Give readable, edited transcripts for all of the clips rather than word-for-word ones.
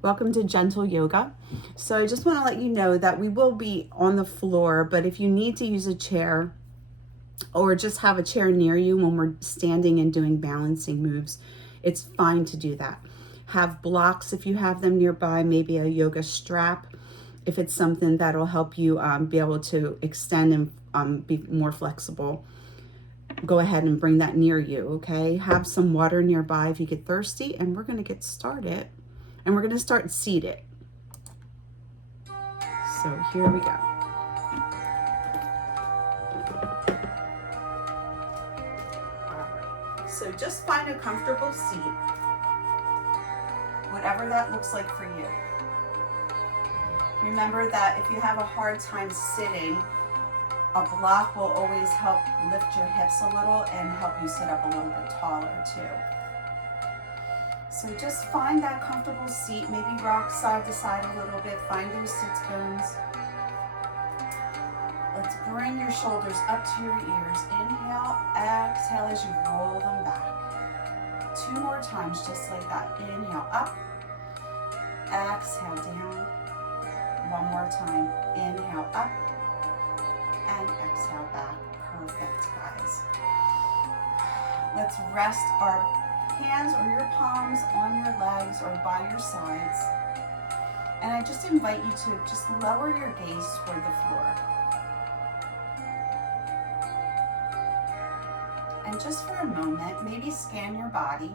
Welcome to Gentle Yoga. So I just want to let you know that we will be on the floor, but if you need to use a chair or just have a chair near you when we're standing and doing balancing moves, it's fine to do that. Have blocks if you have them nearby, maybe a yoga strap if it's something that'll help you be able to extend and be more flexible. Go ahead and bring that near you, okay? Have some water nearby if you get thirsty, and we're going to get started. And we're going to start seated. So here we go. All right. So just find a comfortable seat, whatever that looks like for you. Remember that if you have a hard time sitting, a block will always help lift your hips a little and help you sit up a little bit taller too. So just find that comfortable seat, maybe rock side to side a little bit, find those sits bones. Let's bring your shoulders up to your ears. Inhale, exhale as you roll them back. 2 more times just like that. Inhale up, exhale down. 1 more time. Inhale up and exhale back. Perfect, guys. Let's rest our hands or your palms on your legs or by your sides. And I just invite you to just lower your gaze toward the floor. And just for a moment, maybe scan your body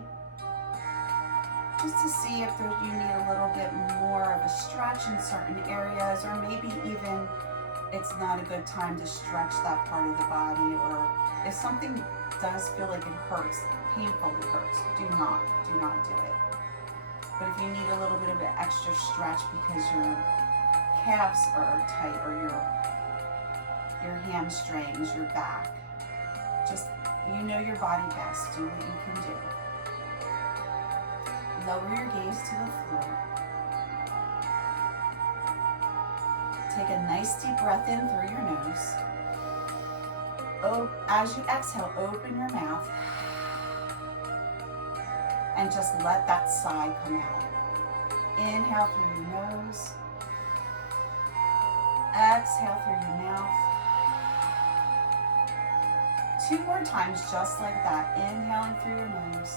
just to see if you need a little bit more of a stretch in certain areas, or maybe even it's not a good time to stretch that part of the body, or if something does feel like it hurts, painfully hurts, do not do it. But if you need a little bit of an extra stretch because your calves are tight or your hamstrings, your back, just, you know your body best, do what you can do. Lower your gaze to the floor. Take a nice deep breath in through your nose. As you exhale, open your mouth and just let that sigh come out. Inhale through your nose. Exhale through your mouth. 2 more times just like that. Inhaling through your nose.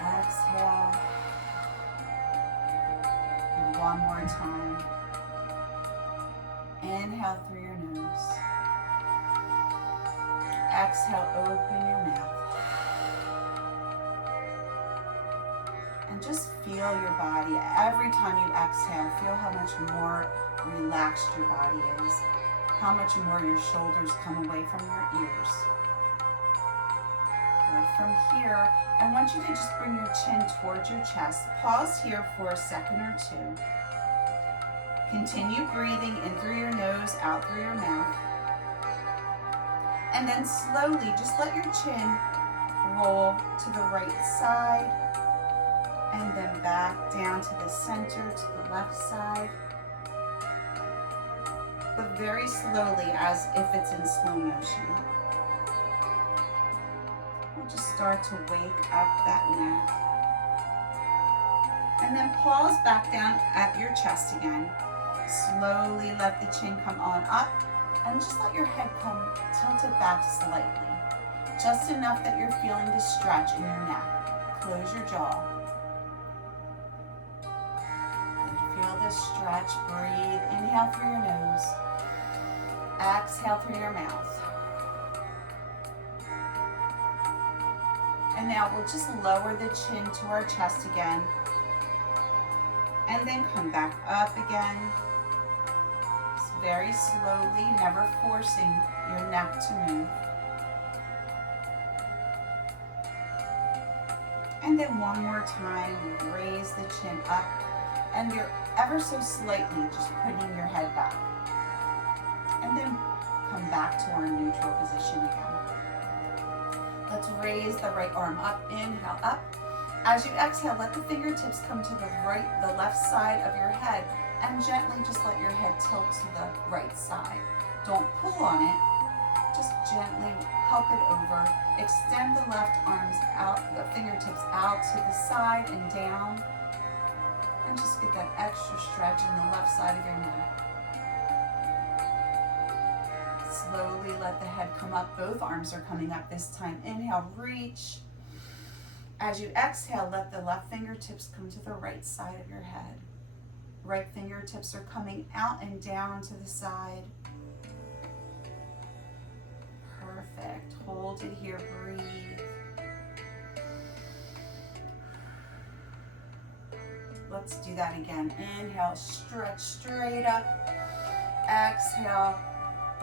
Exhale. And 1 more time. Inhale through your nose. Exhale, open your mouth. And just feel your body. Every time you exhale, feel how much more relaxed your body is. How much more your shoulders come away from your ears. Good. From here, I want you to just bring your chin towards your chest. Pause here for a second or 2. Continue breathing in through your nose, out through your mouth. And then slowly, just let your chin roll to the right side, and then back down to the center, to the left side. But very slowly, as if it's in slow motion. We'll just start to wake up that neck. And then pause back down at your chest again. Slowly let the chin come on up, and just let your head come tilted back slightly. Just enough that you're feeling the stretch in your neck. Close your jaw. Feel the stretch, breathe. Inhale through your nose. Exhale through your mouth. And now we'll just lower the chin to our chest again. And then come back up again. Just very slowly, never forcing your neck to move. And then 1 more time, raise the chin up. And you're ever so slightly just putting your head back. And then come back to our neutral position again. Let's raise the right arm up, inhale up. As you exhale, let the fingertips come to the left side of your head, and gently just let your head tilt to the right side. Don't pull on it, just gently help it over. Extend the left arms out, the fingertips out to the side and down. And just get that extra stretch in the left side of your neck. Slowly let the head come up. Both arms are coming up this time. Inhale, reach. As you exhale, let the left fingertips come to the right side of your head. Right fingertips are coming out and down to the side. Perfect. Hold it here. Breathe. Let's do that again. Inhale, stretch straight up. Exhale,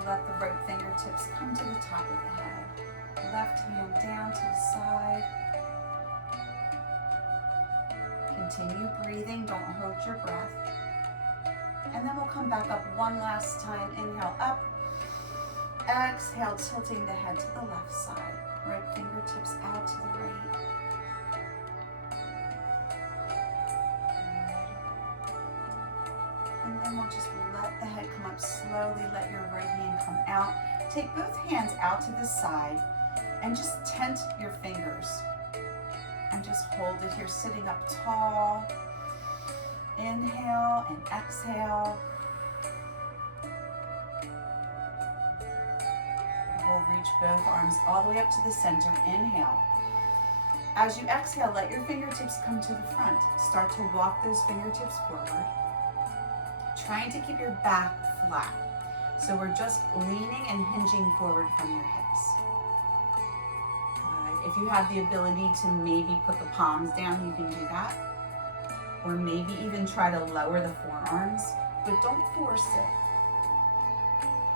let the right fingertips come to the top of the head. Left hand down to the side. Continue breathing, don't hold your breath. And then we'll come back up one last time. Inhale, up. Exhale, tilting the head to the left side. Right fingertips out to the right. And then we'll just let the head come up slowly. Let your right hand come out. Take both hands out to the side and just tent your fingers. And just hold it here, sitting up tall. Inhale and exhale. We'll reach both arms all the way up to the center. Inhale. As you exhale, let your fingertips come to the front. Start to walk those fingertips forward. Trying to keep your back flat. So we're just leaning and hinging forward from your hips. Good. If you have the ability to maybe put the palms down, you can do that. Or maybe even try to lower the forearms, but don't force it.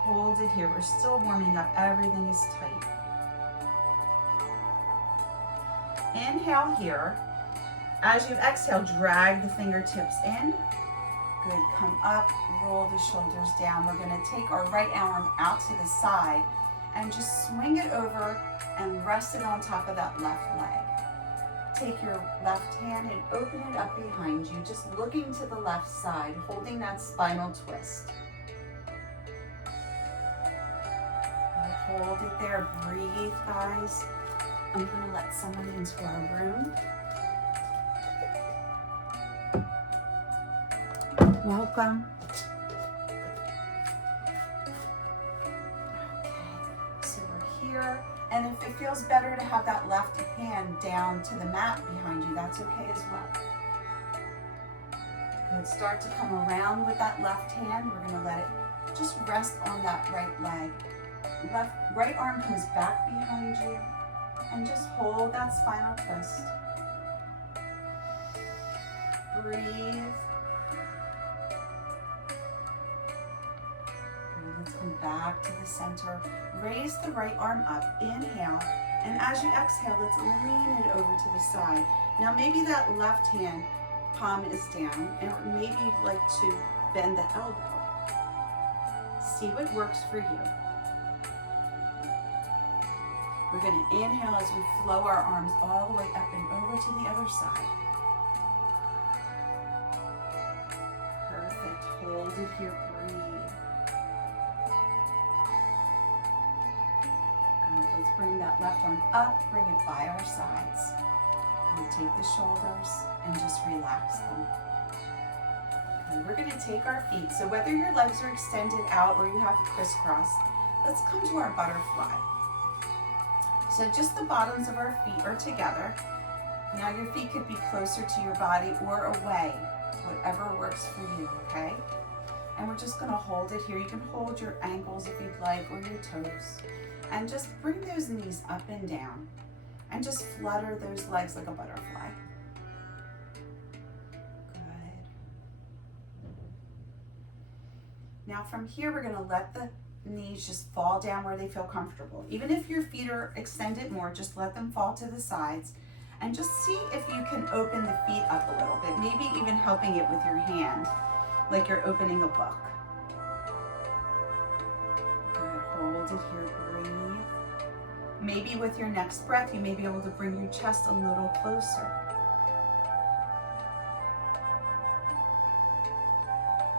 Hold it here. We're still warming up. Everything is tight. Inhale here. As you exhale, drag the fingertips in. Good, come up, roll the shoulders down. We're gonna take our right arm out to the side and just swing it over and rest it on top of that left leg. Take your left hand and open it up behind you, just looking to the left side, holding that spinal twist. Hold it there, breathe, guys. I'm gonna let someone into our room. Welcome. Okay, so we're here. And if it feels better to have that left hand down to the mat behind you, that's okay as well. Good, start to come around with that left hand. We're gonna let it just rest on that right leg. Right arm comes back behind you and just hold that spinal twist. Breathe. Let's come back to the center. Raise the right arm up. Inhale. And as you exhale, let's lean it over to the side. Now maybe that left hand palm is down, or maybe you'd like to bend the elbow. See what works for you. We're going to inhale as we flow our arms all the way up and over to the other side. Perfect. Hold it here. Breathe. Let's bring that left arm up, bring it by our sides. And take the shoulders and just relax them. And we're going to take our feet. So whether your legs are extended out or you have a crisscross, let's come to our butterfly. So just the bottoms of our feet are together. Now your feet could be closer to your body or away, whatever works for you, okay? And we're just going to hold it here. You can hold your ankles if you'd like, or your toes. And just bring those knees up and down. And just flutter those legs like a butterfly. Good. Now from here, we're going to let the knees just fall down where they feel comfortable. Even if your feet are extended more, just let them fall to the sides. And just see if you can open the feet up a little bit. Maybe even helping it with your hand, like you're opening a book. Good. Hold it here. Breathe. Maybe with your next breath, you may be able to bring your chest a little closer.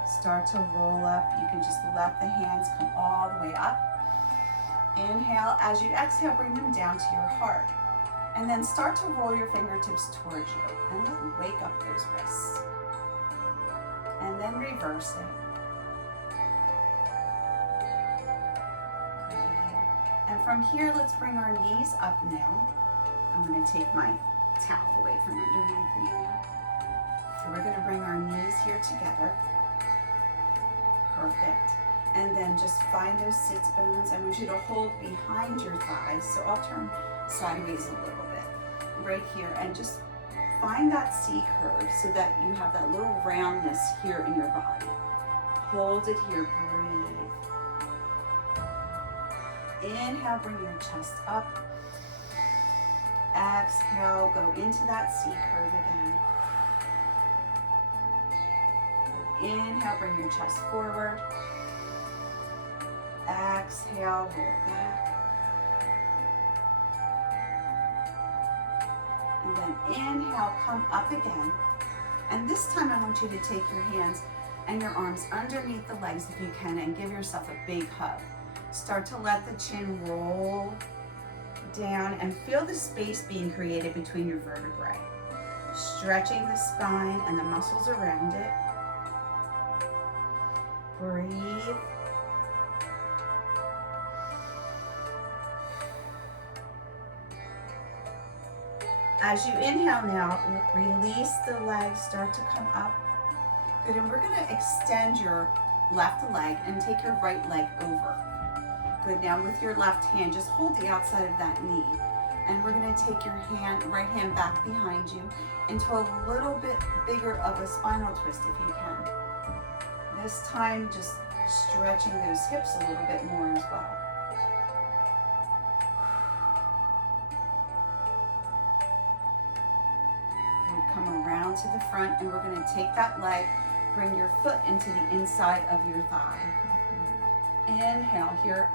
Start to roll up. You can just let the hands come all the way up. Inhale. As you exhale, bring them down to your heart. And then start to roll your fingertips towards you and then wake up those wrists. and then reverse it. Good. And from here, let's bring our knees up now. I'm going to take my towel away from underneath me now. So we're going to bring our knees here together. Perfect. And then just find those sits bones. I want you to hold behind your thighs. So I'll turn sideways a little bit right here and just find that C curve so that you have that little roundness here in your body. Hold it here, breathe. Inhale, bring your chest up. Exhale, go into that C curve again. Inhale, bring your chest forward. Exhale, roll back. And then inhale, come up again. And this time I want you to take your hands and your arms underneath the legs if you can and give yourself a big hug. Start to let the chin roll down and feel the space being created between your vertebrae. Stretching the spine and the muscles around it. Breathe. As you inhale now, release the legs, start to come up. Good, and we're gonna extend your left leg and take your right leg over. Good, now with your left hand, just hold the outside of that knee. And we're gonna take your right hand back behind you into a little bit bigger of a spinal twist if you can. This time, just stretching those hips a little bit more as well. Come around to the front and we're going to take that leg, bring your foot into the inside of your thigh. Inhale here,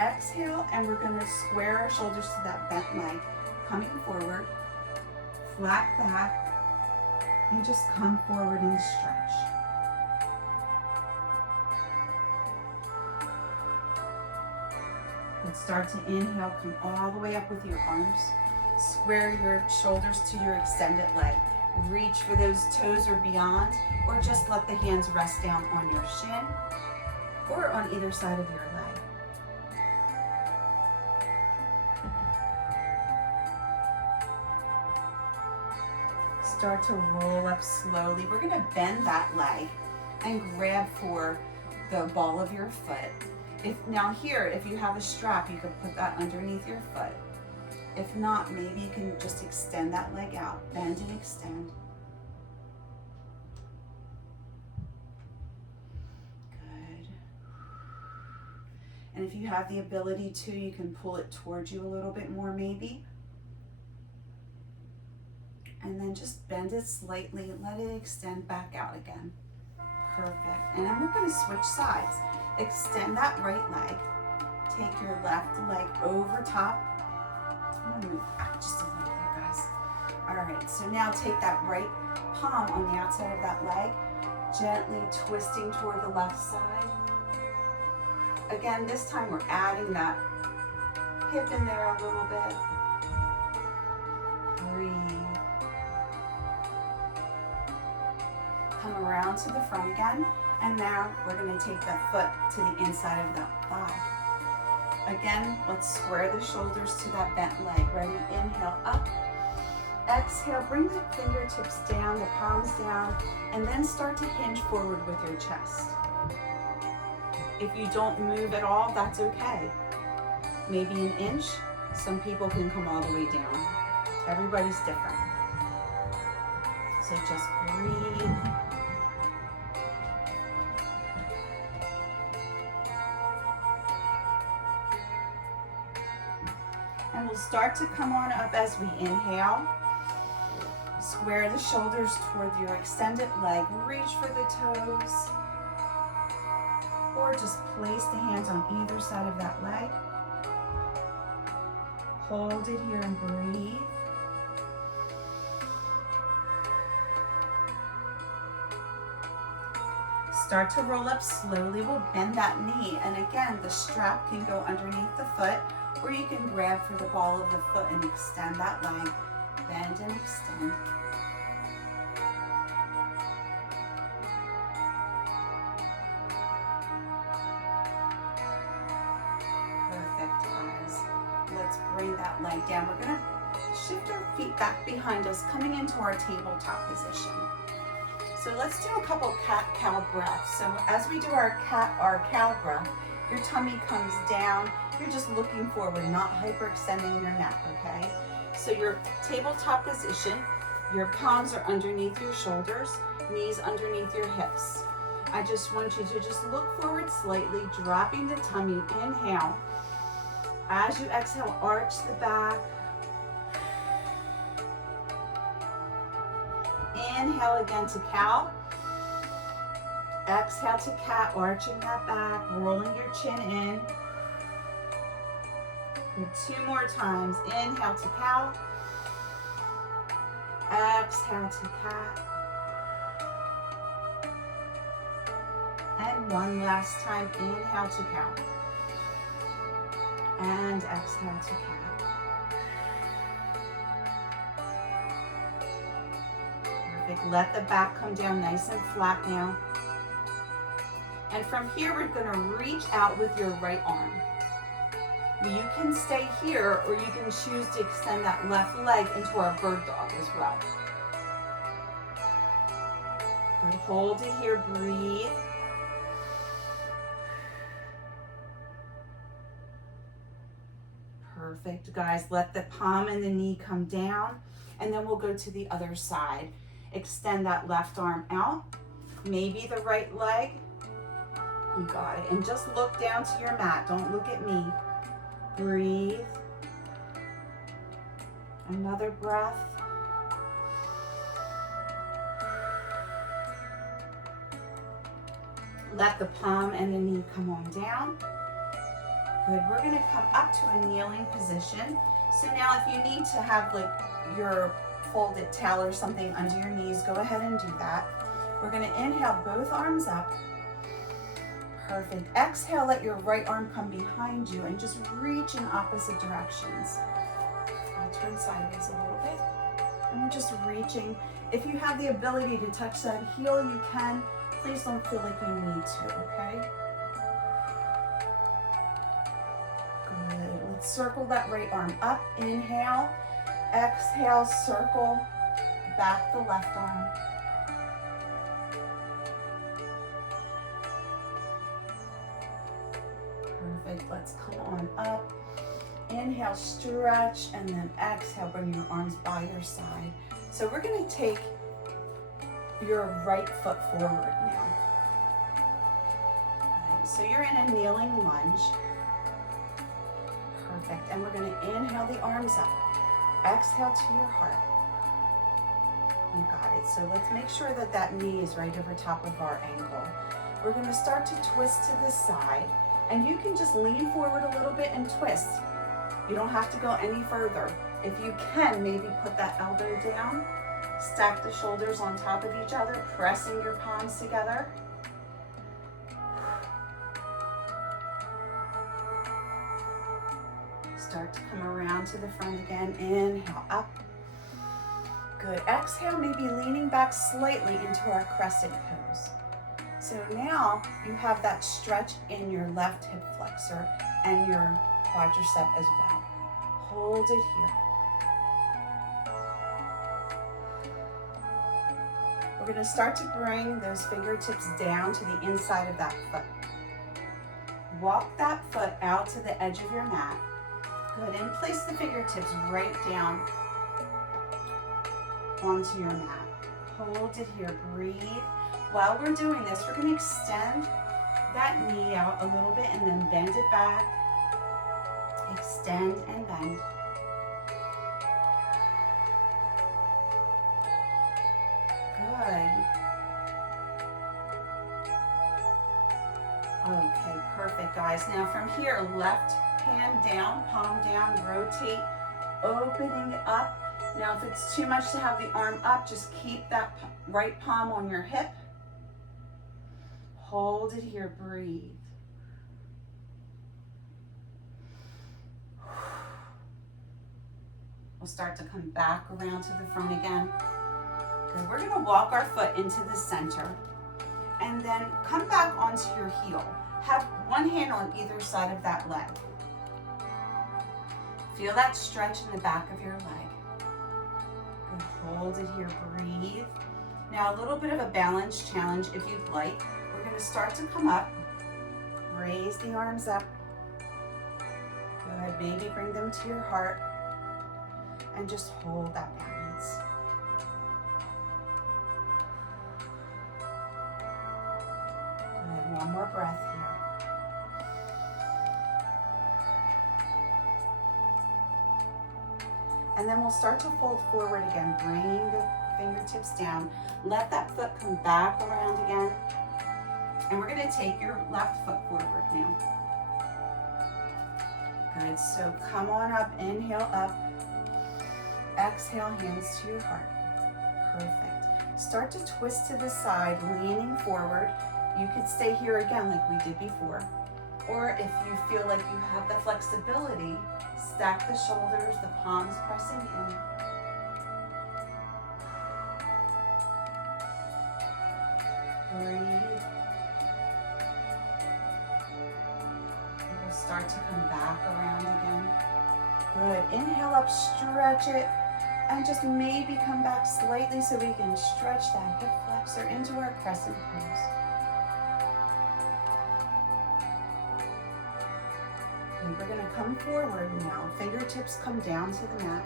exhale, and we're going to square our shoulders to that bent leg, coming forward, flat back, and just come forward and stretch. And start to inhale, come all the way up with your arms. Square your shoulders to your extended leg. Reach for those toes or beyond, or just let the hands rest down on your shin or on either side of your leg. Start to roll up slowly. We're going to bend that leg and grab for the ball of your foot. If you have a strap, you can put that underneath your foot. If not, maybe you can just extend that leg out, bend and extend. Good. And if you have the ability to, you can pull it towards you a little bit more maybe. And then just bend it slightly and let it extend back out again. Perfect. And then we're going to switch sides. Extend that right leg. Take your left leg over top. I'm going to move back just a little bit, guys. All right, so now take that right palm on the outside of that leg, gently twisting toward the left side. Again, this time we're adding that hip in there a little bit. Breathe. Come around to the front again, and now we're going to take that foot to the inside of that thigh. Again, let's square the shoulders to that bent leg. Ready? Inhale, up. Exhale, bring the fingertips down, the palms down, and then start to hinge forward with your chest. If you don't move at all, that's okay. Maybe an inch. Some people can come all the way down. Everybody's different. So just breathe. And we'll start to come on up as we inhale. Square the shoulders toward your extended leg. Reach for the toes. Or just place the hands on either side of that leg. Hold it here and breathe. Start to roll up slowly. We'll bend that knee. And again, the strap can go underneath the foot, or you can grab for the ball of the foot and extend that leg. Bend and extend. bring that leg down. We're gonna shift our feet back behind us, coming into our tabletop position. So let's do a couple cat-cow breaths. So as we do our cow breath, your tummy comes down. You're just looking forward, not hyperextending your neck, okay? So your tabletop position, your palms are underneath your shoulders, knees underneath your hips. I just want you to just look forward slightly, dropping the tummy. Inhale. As you exhale, arch the back. Inhale again to cow. Exhale to cat, arching that back, rolling your chin in. And 2 more times. Inhale to cow. Exhale to cat. And 1 last time. Inhale to cow. And exhale to cat. Perfect. Let the back come down nice and flat now. And from here, we're going to reach out with your right arm. You can stay here, or you can choose to extend that left leg into our bird dog as well. Good. Hold it here, breathe. Perfect, guys. Let the palm and the knee come down, and then we'll go to the other side. Extend that left arm out, maybe the right leg. You got it. And just look down to your mat. Don't look at me. Breathe. Another breath. Let the palm and the knee come on down. Good. We're going to come up to a kneeling position. So now if you need to have like your folded towel or something under your knees, go ahead and do that. We're going to inhale both arms up. Perfect. Exhale, let your right arm come behind you and just reach in opposite directions. I'll turn sideways a little bit. And we're just reaching. If you have the ability to touch that heel, you can. Please don't feel like you need to, okay? Good. Let's circle that right arm up. Inhale. Exhale, circle back the left arm. Perfect. Let's come on up. Inhale, stretch, and then exhale, bring your arms by your side. So we're going to take your right foot forward now. Okay, so you're in a kneeling lunge. Perfect. And we're going to inhale the arms up. Exhale to your heart. You got it. So let's make sure that that knee is right over top of our ankle. We're going to start to twist to the side. And you can just lean forward a little bit and twist. You don't have to go any further. If you can, maybe put that elbow down, stack the shoulders on top of each other, pressing your palms together. Start to come around to the front again. Inhale, up. Good. Exhale, maybe leaning back slightly into our crescent pose. So now you have that stretch in your left hip flexor and your quadricep as well. Hold it here. We're going to start to bring those fingertips down to the inside of that foot. Walk that foot out to the edge of your mat. Good, and place the fingertips right down onto your mat. Hold it here, breathe. While we're doing this, we're going to extend that knee out a little bit and then bend it back. Extend and bend. Good. Okay, perfect, guys. Now from here, left hand down, palm down, rotate, opening up. Now if it's too much to have the arm up, just keep that right palm on your hip. Hold it here, breathe. We'll start to come back around to the front again. Good. We're gonna walk our foot into the center and then come back onto your heel. Have one hand on either side of that leg. Feel that stretch in the back of your leg. Good, hold it here, breathe. Now a little bit of a balance challenge if you'd like. We're gonna start to come up, raise the arms up. Good, maybe bring them to your heart and just hold that balance. Good, one more breath here. And then we'll start to fold forward again. Bring the fingertips down. Let that foot come back around again. And we're gonna take your left foot forward now. Good, so come on up, inhale up. Exhale, hands to your heart. Perfect. Start to twist to the side, leaning forward. You could stay here again like we did before. Or if you feel like you have the flexibility, stack the shoulders, the palms pressing in. Breathe. We'll start to come back around again. Good. Inhale up, stretch it, and just maybe come back slightly so we can stretch that hip flexor into our crescent pose. We're going to come forward now. Fingertips come down to the mat.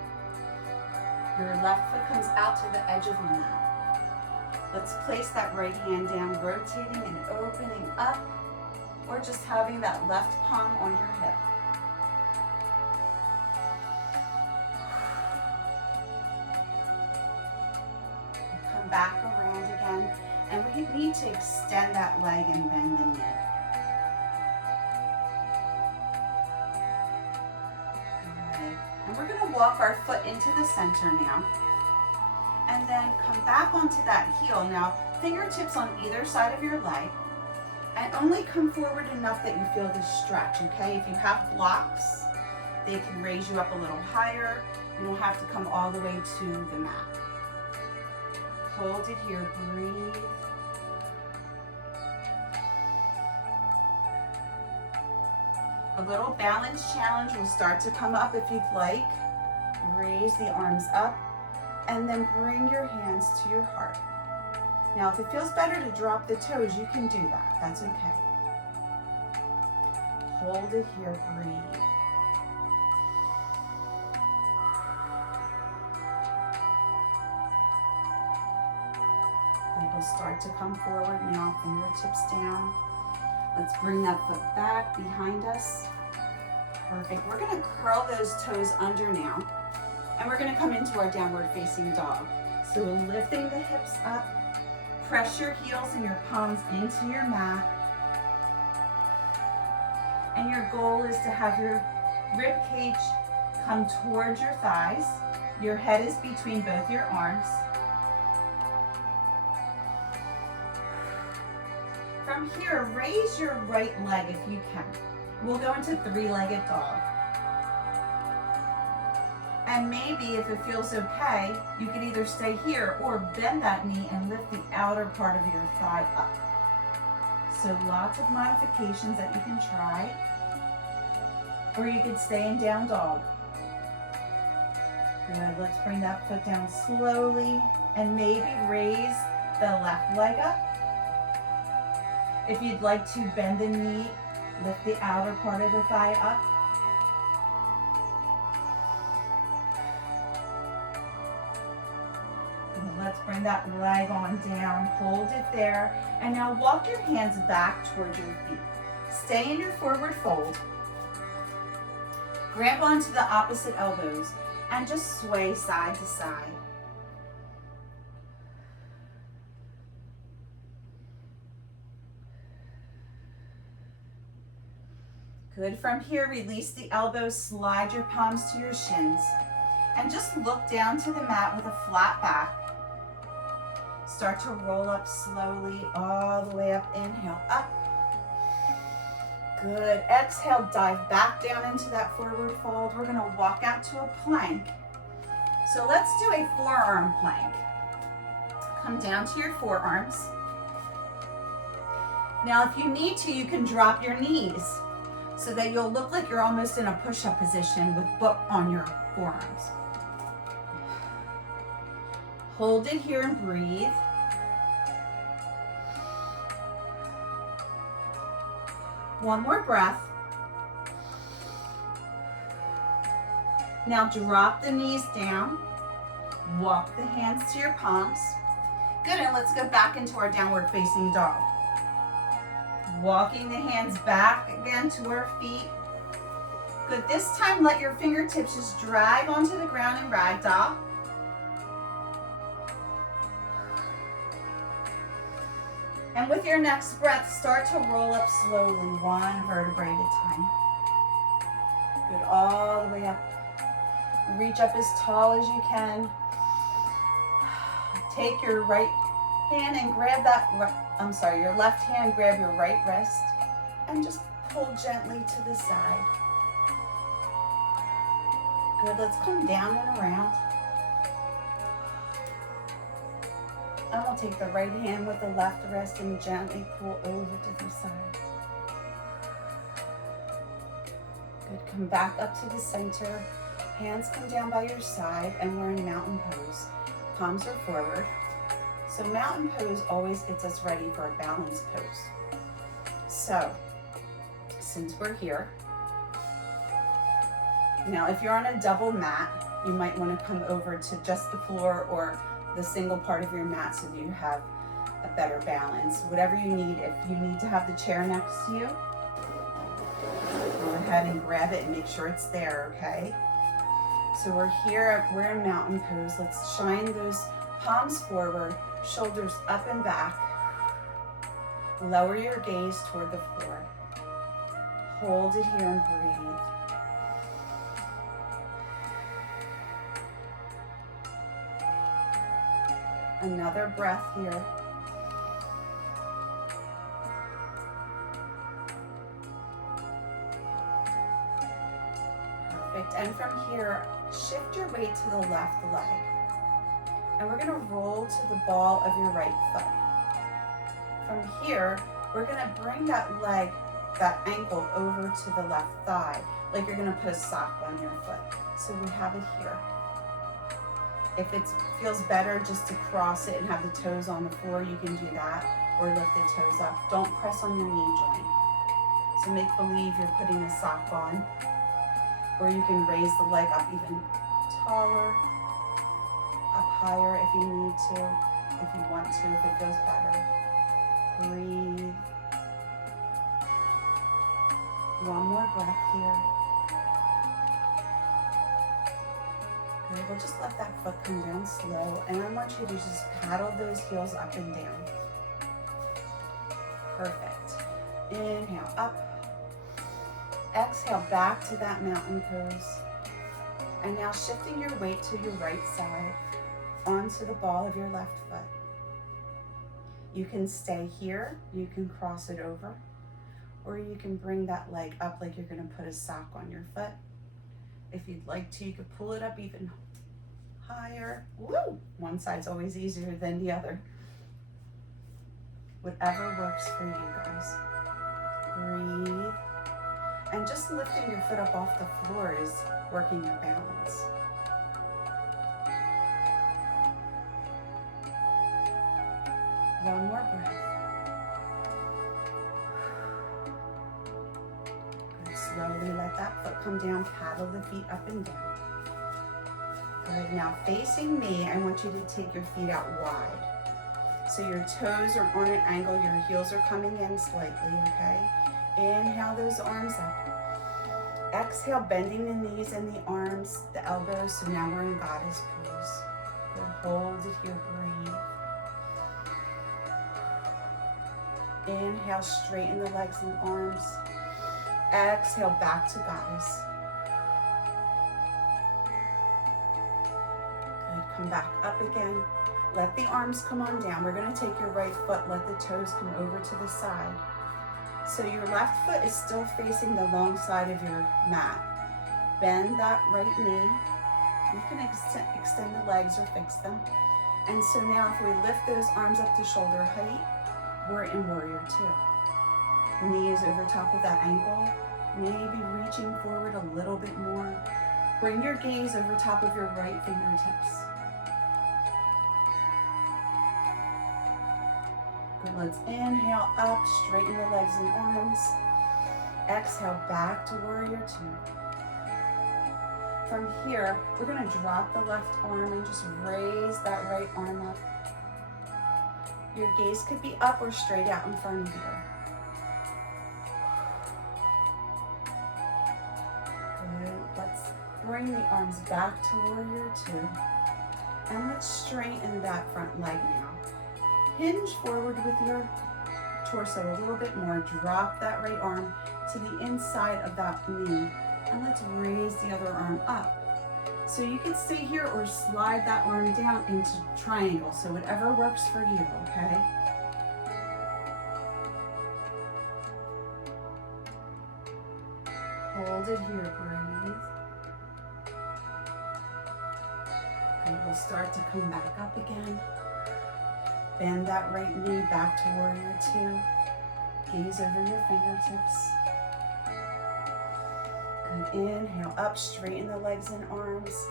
Your left foot comes out to the edge of the mat. Let's place that right hand down, rotating and opening up, or just having that left palm on your hip. Come back around again, and we need to extend that leg and bend the knee. And we're going to walk our foot into the center now. And then come back onto that heel. Now, fingertips on either side of your leg. And only come forward enough that you feel this stretch, okay? If you have blocks, they can raise you up a little higher. You don't have to come all the way to the mat. Hold it here, breathe. A little balance challenge will start to come up if you'd like. Raise the arms up and then bring your hands to your heart. Now, if it feels better to drop the toes, you can do that. That's okay. Hold it here, breathe. We'll start to come forward now, fingertips down. Let's bring that foot back behind us. Perfect. We're going to curl those toes under now, and we're going to come into our downward facing dog. So lifting the hips up, press your heels and your palms into your mat. And your goal is to have your rib cage come towards your thighs. Your head is between both your arms. From here, raise your right leg if you can. We'll go into three-legged dog. And maybe if it feels okay, you can either stay here or bend that knee and lift the outer part of your thigh up. So lots of modifications that you can try. Or you could stay in down dog. Good, let's bring that foot down slowly and maybe raise the left leg up. If you'd like to bend the knee, lift the outer part of the thigh up. And let's bring that leg on down, hold it there, and now walk your hands back towards your feet. Stay in your forward fold. Grab onto the opposite elbows and just sway side to side. Good. From here, release the elbows, slide your palms to your shins, and just look down to the mat with a flat back. Start to roll up slowly, all the way up. Inhale, up. Good. Exhale, dive back down into that forward fold. We're gonna walk out to a plank. So let's do a forearm plank. Come down to your forearms. Now, if you need to, you can drop your knees. so that you'll look like you're almost in a push-up position with book on your forearms. Hold it here and breathe. One more breath. Now drop the knees down. Walk the hands to your palms. Good, and let's go back into our downward facing dog. Walking the hands back again to our feet. Good, this time let your fingertips just drag onto the ground in ragdoll. And with your next breath, start to roll up slowly, one vertebrae at a time. Good, all the way up. Reach up as tall as you can. Take your right hand and grab your left hand, grab your right wrist, and just pull gently to the side. Good, let's come down and around. And we'll take the right hand with the left wrist and gently pull over to the side. Good, come back up to the center. Hands come down by your side, and we're in mountain pose. Palms are forward. So mountain pose always gets us ready for a balance pose. So, since we're here, now if you're on a double mat, you might want to come over to just the floor or the single part of your mat so that you have a better balance. Whatever you need. If you need to have the chair next to you, go ahead and grab it and make sure it's there, okay? So we're here, we're in mountain pose. Let's shine those palms forward, shoulders up and back. Lower your gaze toward the floor. Hold it here and breathe. Another breath here. Perfect. And from here, shift your weight to the left leg. And we're going to roll to the ball of your right foot. From here, we're going to bring that leg, that ankle over to the left thigh, like you're going to put a sock on your foot. So we have it here. If it feels better just to cross it and have the toes on the floor, you can do that, or lift the toes up. Don't press on your knee joint. So make believe you're putting a sock on, or you can raise the leg up even taller, up higher if you need to, if you want to, if it feels better. Breathe. One more breath here. Good. We'll just let that foot come down slow, and I want you to just paddle those heels up and down. Perfect. Inhale up. Exhale back to that mountain pose. And now shifting your weight to your right side onto the ball of your left foot. You can stay here, you can cross it over, or you can bring that leg up like you're going to put a sock on your foot. If you'd like to, you could pull it up even higher. Woo! One side's always easier than the other. Whatever works for you guys. Breathe. And just lifting your foot up off the floor is working your balance. One more breath. Slowly let that foot come down, paddle the feet up and down. Good, now facing me, I want you to take your feet out wide. So your toes are on an angle, your heels are coming in slightly, okay? Inhale those arms up. Exhale, bending the knees and the arms, the elbows, so now we're in goddess pose. Good, hold it here, breathe. Inhale, straighten the legs and arms. Exhale, back to goddess. Good, come back up again. Let the arms come on down. We're gonna take your right foot, let the toes come over to the side. So your left foot is still facing the long side of your mat. Bend that right knee. You can extend the legs or fix them. And so now if we lift those arms up to shoulder height, we're in warrior two. Knee is over top of that ankle. Maybe reaching forward a little bit more. Bring your gaze over top of your right fingertips. Good, let's inhale up, straighten the legs and arms. Exhale back to warrior two. From here, we're gonna drop the left arm and just raise that right arm up. Your gaze could be up or straight out in front of you. Good, let's bring the arms back to warrior two. And let's straighten that front leg now. Hinge forward with your torso a little bit more. Drop that right arm to the inside of that knee. And let's raise the other arm up. So you can stay here or slide that arm down into triangle. So whatever works for you, okay? Hold it here, breathe. Okay, we'll start to come back up again. Bend that right knee back to warrior two. Gaze over your fingertips. Good, inhale up, straighten the legs and arms.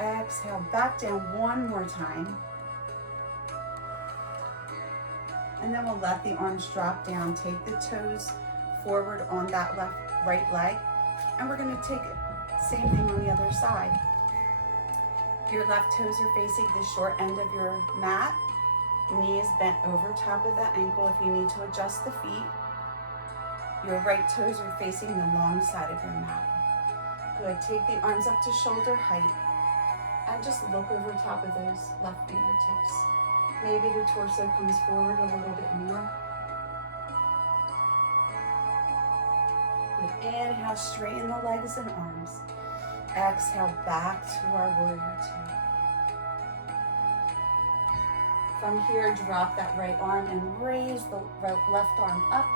Exhale, back down one more time. And then we'll let the arms drop down. Take the toes forward on that right leg. And we're gonna take the same thing on the other side. Your left toes are facing the short end of your mat. Knee is bent over top of the ankle if you need to adjust the feet. Your right toes are facing the long side of your mat. Good, take the arms up to shoulder height and just look over top of those left fingertips. Maybe the torso comes forward a little bit more. Good, inhale, straighten the legs and arms. Exhale, back to our warrior two. From here, drop that right arm and raise the left arm up.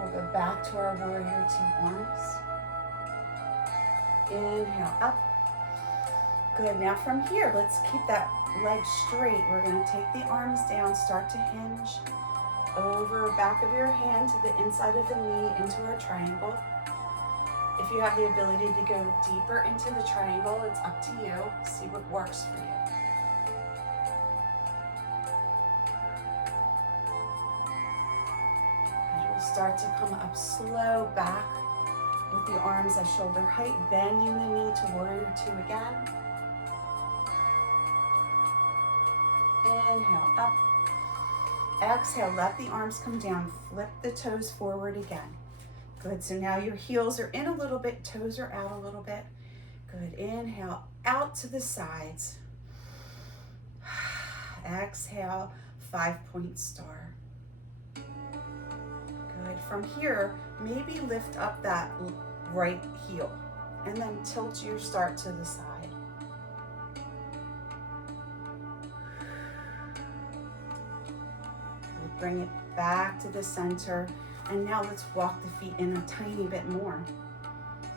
We'll go back to our warrior two arms. Inhale up. Good, now from here, let's keep that leg straight. We're gonna take the arms down, start to hinge over back of your hand to the inside of the knee into our triangle. If you have the ability to go deeper into the triangle, it's up to you. See what works for you. And we'll start to come up slow back with the arms at shoulder height, bending the knee to warrior two again. Inhale up. Exhale, let the arms come down. Flip the toes forward again. Good, so now your heels are in a little bit, toes are out a little bit. Good, inhale, out to the sides. Exhale, 5-point star. Good, from here, maybe lift up that right heel and then tilt your start to the side. Good, bring it back to the center. And now let's walk the feet in a tiny bit more.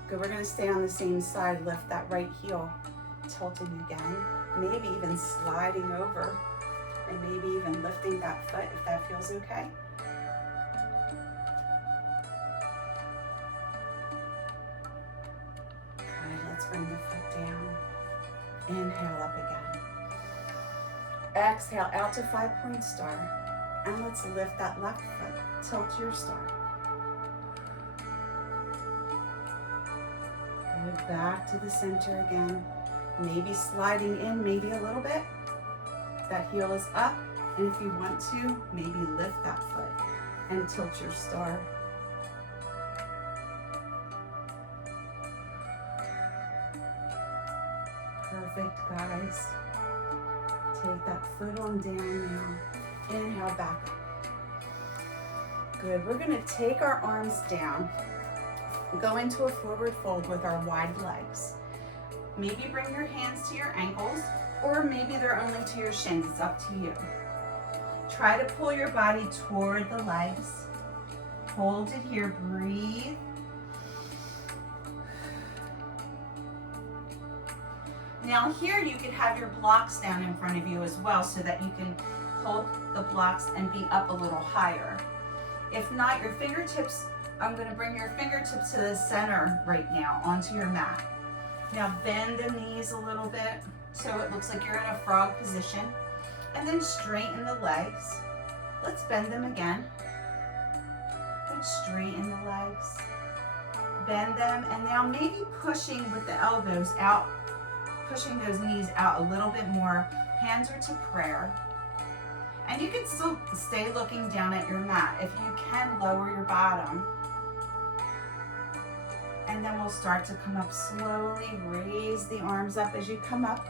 Good, we're gonna stay on the same side, lift that right heel, tilting again, maybe even sliding over, and maybe even lifting that foot if that feels okay. Good, let's bring the foot down. Inhale up again. Exhale out to 5-point star. And let's lift that left foot. Tilt your star. Good, back to the center again. Maybe sliding in, maybe a little bit. That heel is up. And if you want to, maybe lift that foot and tilt your star. Perfect, guys. Take that foot on down now. Inhale, back up. Good, we're gonna take our arms down, go into a forward fold with our wide legs. Maybe bring your hands to your ankles, or maybe they're only to your shins, it's up to you. Try to pull your body toward the legs. Hold it here, breathe. Now here you could have your blocks down in front of you as well so that you can pull the blocks and be up a little higher. If not, your fingertips, I'm gonna bring your fingertips to the center right now onto your mat. Now bend the knees a little bit so it looks like you're in a frog position, and then straighten the legs. Let's bend them again. Good, straighten the legs, bend them, and now maybe pushing with the elbows out, pushing those knees out a little bit more. Hands are to prayer. And you can still stay looking down at your mat. If you can, lower your bottom. And then we'll start to come up slowly. Raise the arms up as you come up.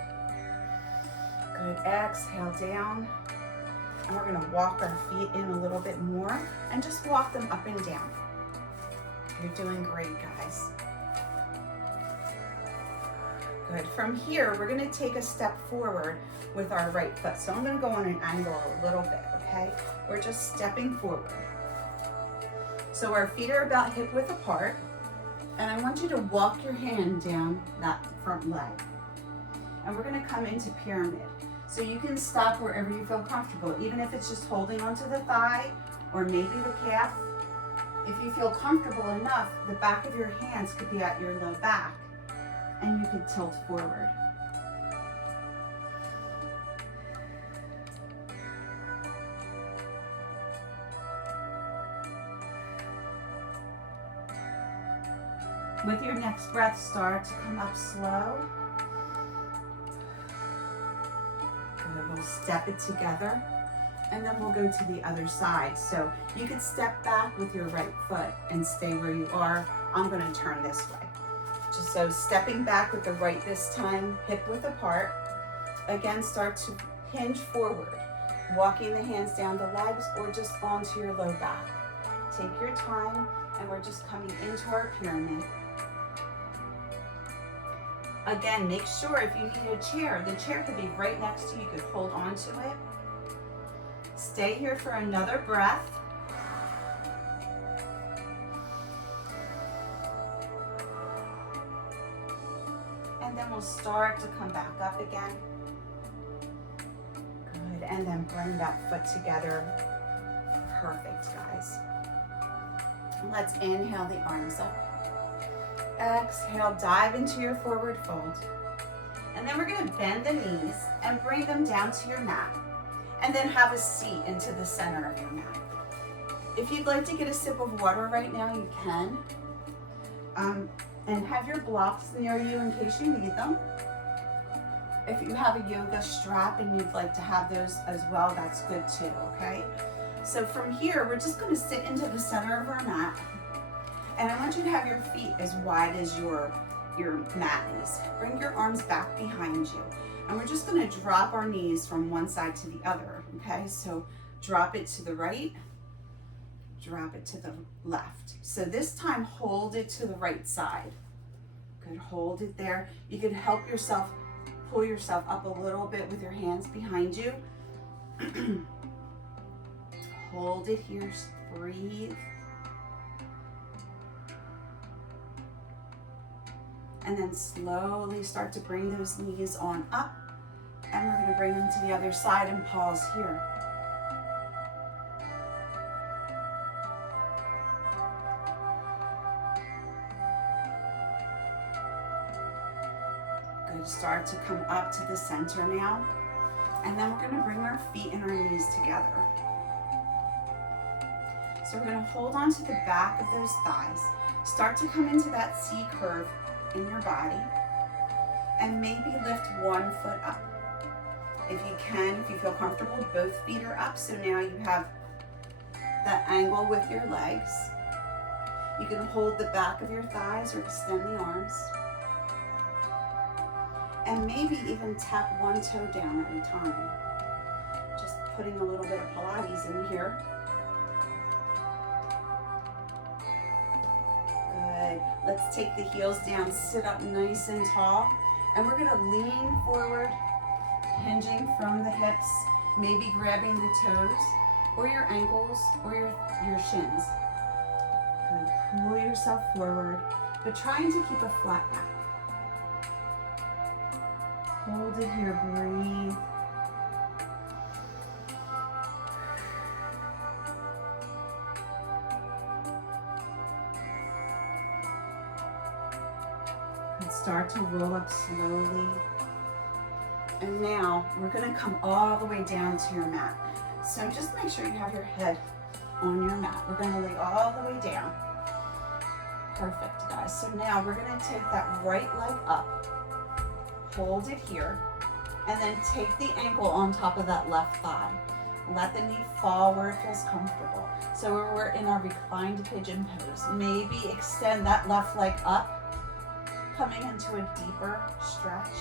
Good, exhale down. And we're gonna walk our feet in a little bit more and just walk them up and down. You're doing great, guys. Good. From here, we're gonna take a step forward with our right foot. So I'm gonna go on an angle a little bit, okay? We're just stepping forward. So our feet are about hip width apart, and I want you to walk your hand down that front leg. And we're gonna come into pyramid. So you can stop wherever you feel comfortable, even if it's just holding onto the thigh or maybe the calf. If you feel comfortable enough, the back of your hands could be at your low back, and you could tilt forward. With your next breath, start to come up slow. Good, we'll step it together, and then we'll go to the other side. So you can step back with your right foot and stay where you are. I'm gonna turn this way. Just so stepping back with the right this time, hip width apart. Again, start to hinge forward, walking the hands down the legs or just onto your low back. Take your time, and we're just coming into our pyramid. Again, make sure if you need a chair, the chair could be right next to you. You could hold on to it. Stay here for another breath. And then we'll start to come back up again. Good, and then bring that foot together. Perfect, guys. Let's inhale the arms up. Exhale, dive into your forward fold. And then we're gonna bend the knees and bring them down to your mat. And then have a seat into the center of your mat. If you'd like to get a sip of water right now, you can. And have your blocks near you in case you need them. If you have a yoga strap and you'd like to have those as well, that's good too, okay? So from here, we're just gonna sit into the center of our mat. And I want you to have your feet as wide as your mat is. Bring your arms back behind you. And we're just gonna drop our knees from one side to the other, okay? So drop it to the right, drop it to the left. So this time, hold it to the right side. Good, hold it there. You can help yourself, pull yourself up a little bit with your hands behind you. Hold it here, breathe. And then slowly start to bring those knees on up. And we're gonna bring them to the other side and pause here. Good, start to come up to the center now. And then we're gonna bring our feet and our knees together. So we're gonna hold on to the back of those thighs. Start to come into that C curve in your body. And maybe lift one foot up. If you can, if you feel comfortable, both feet are up. So now you have that angle with your legs. You can hold the back of your thighs or extend the arms. And maybe even tap one toe down at a time. Just putting a little bit of Pilates in here. Good. Let's take the heels down, sit up nice and tall. And we're gonna lean forward, hinging from the hips, maybe grabbing the toes or your ankles or your shins. Good. Pull yourself forward, but trying to keep a flat back. Hold it here, breathe. to roll up slowly. And now we're gonna come all the way down to your mat. So just make sure you have your head on your mat. We're gonna lay all the way down. Perfect, guys. So now we're gonna take that right leg up, hold it here, and then take the ankle on top of that left thigh. Let the knee fall where it feels comfortable. So we're in our reclined pigeon pose. Maybe extend that left leg up, coming into a deeper stretch.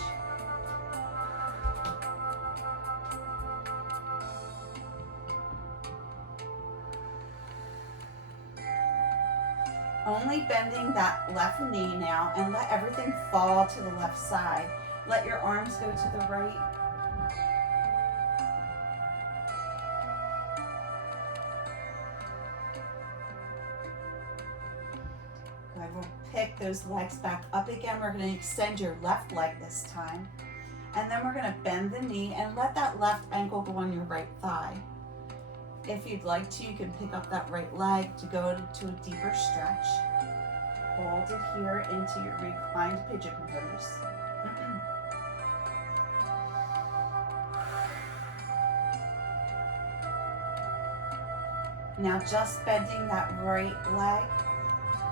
Only bending that left knee now, and let everything fall to the left side. Let your arms go to the right. Good. We'll pick those legs back up again. We're going to extend your left leg this time. And then we're going to bend the knee and let that left ankle go on your right thigh. If you'd like to, you can pick up that right leg to go to a deeper stretch. Hold it here into your reclined pigeon pose. Now just bending that right leg.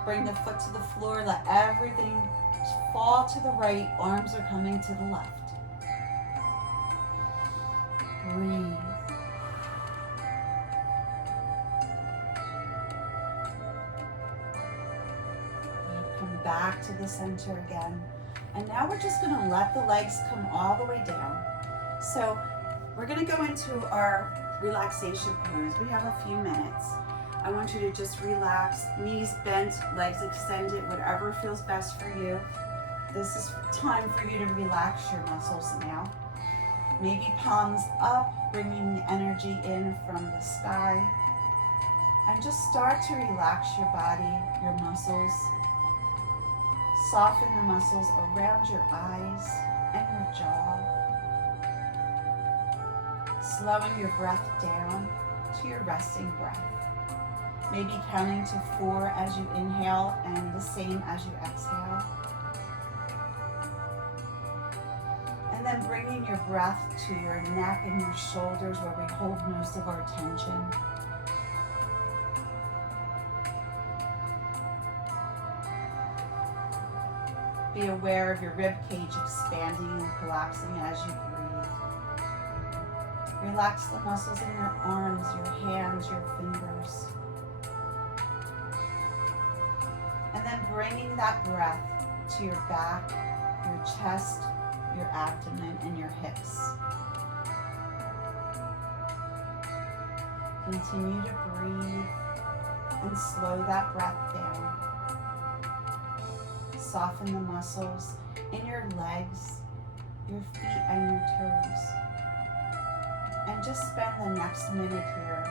Bring the foot to the floor. Let everything fall to the right. Arms are coming to the left. Breathe. Back to the center again. And now we're just going to let the legs come all the way down. So we're going to go into our relaxation pose. We have a few minutes. I want you to just relax, knees bent, legs extended, whatever feels best for you. This is time for you to relax your muscles now. Maybe palms up, bringing the energy in from the sky. And just start to relax your body, your muscles. Soften the muscles around your eyes and your jaw. Slowing your breath down to your resting breath. Maybe counting to 4 as you inhale and the same as you exhale. And then bringing your breath to your neck and your shoulders where we hold most of our tension. Be aware of your rib cage expanding and collapsing as you breathe. Relax the muscles in your arms, your hands, your fingers. And then bringing that breath to your back, your chest, your abdomen, and your hips. Continue to breathe and slow that breath down. Soften the muscles in your legs, your feet, and your toes. And just spend the next minute here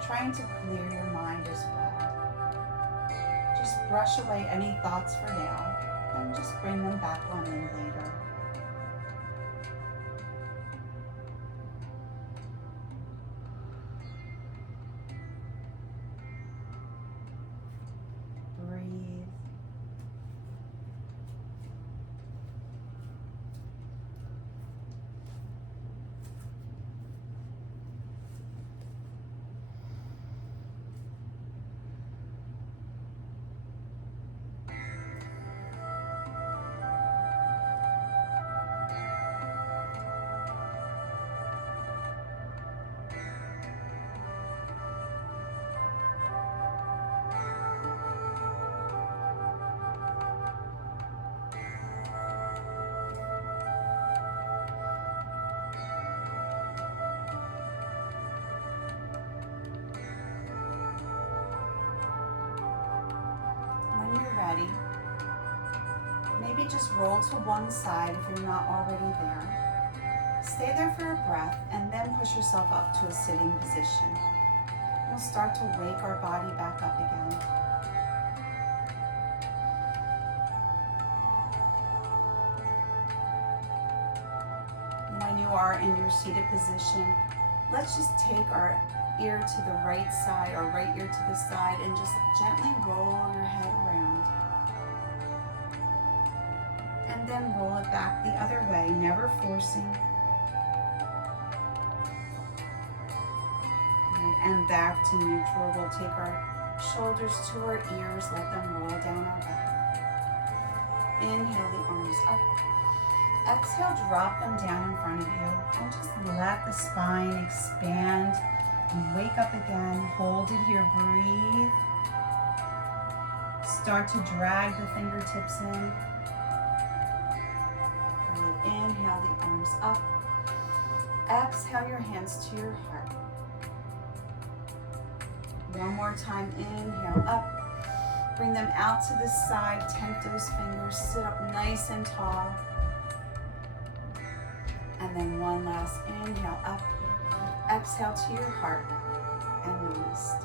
trying to clear your mind as well. Just brush away any thoughts for now and just bring them back on in later. Ready. Maybe just roll to one side if you're not already there. Stay there for a breath and then push yourself up to a sitting position. We'll start to wake our body back up again. When you are in your seated position, let's just take our ear to the right side or right ear to the side and just gently roll your head around. And then then roll it back the other way, never forcing. Good. And back to neutral. We'll take our shoulders to our ears, let them roll down our back. Inhale the arms up. Exhale, drop them down in front of you. And just let the spine expand. And wake up again. Hold it here. Breathe. Start to drag the fingertips in. Good. Inhale the arms up. Exhale your hands to your heart. One more time. Inhale up. Bring them out to the side. Tent those fingers. Sit up nice and tall. And then one last inhale up. Exhale to your heart and namaste.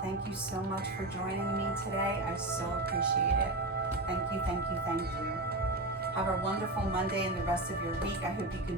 Thank you so much for joining me today. I so appreciate it. Thank you, thank you, thank you. Have a wonderful Monday and the rest of your week. I hope you can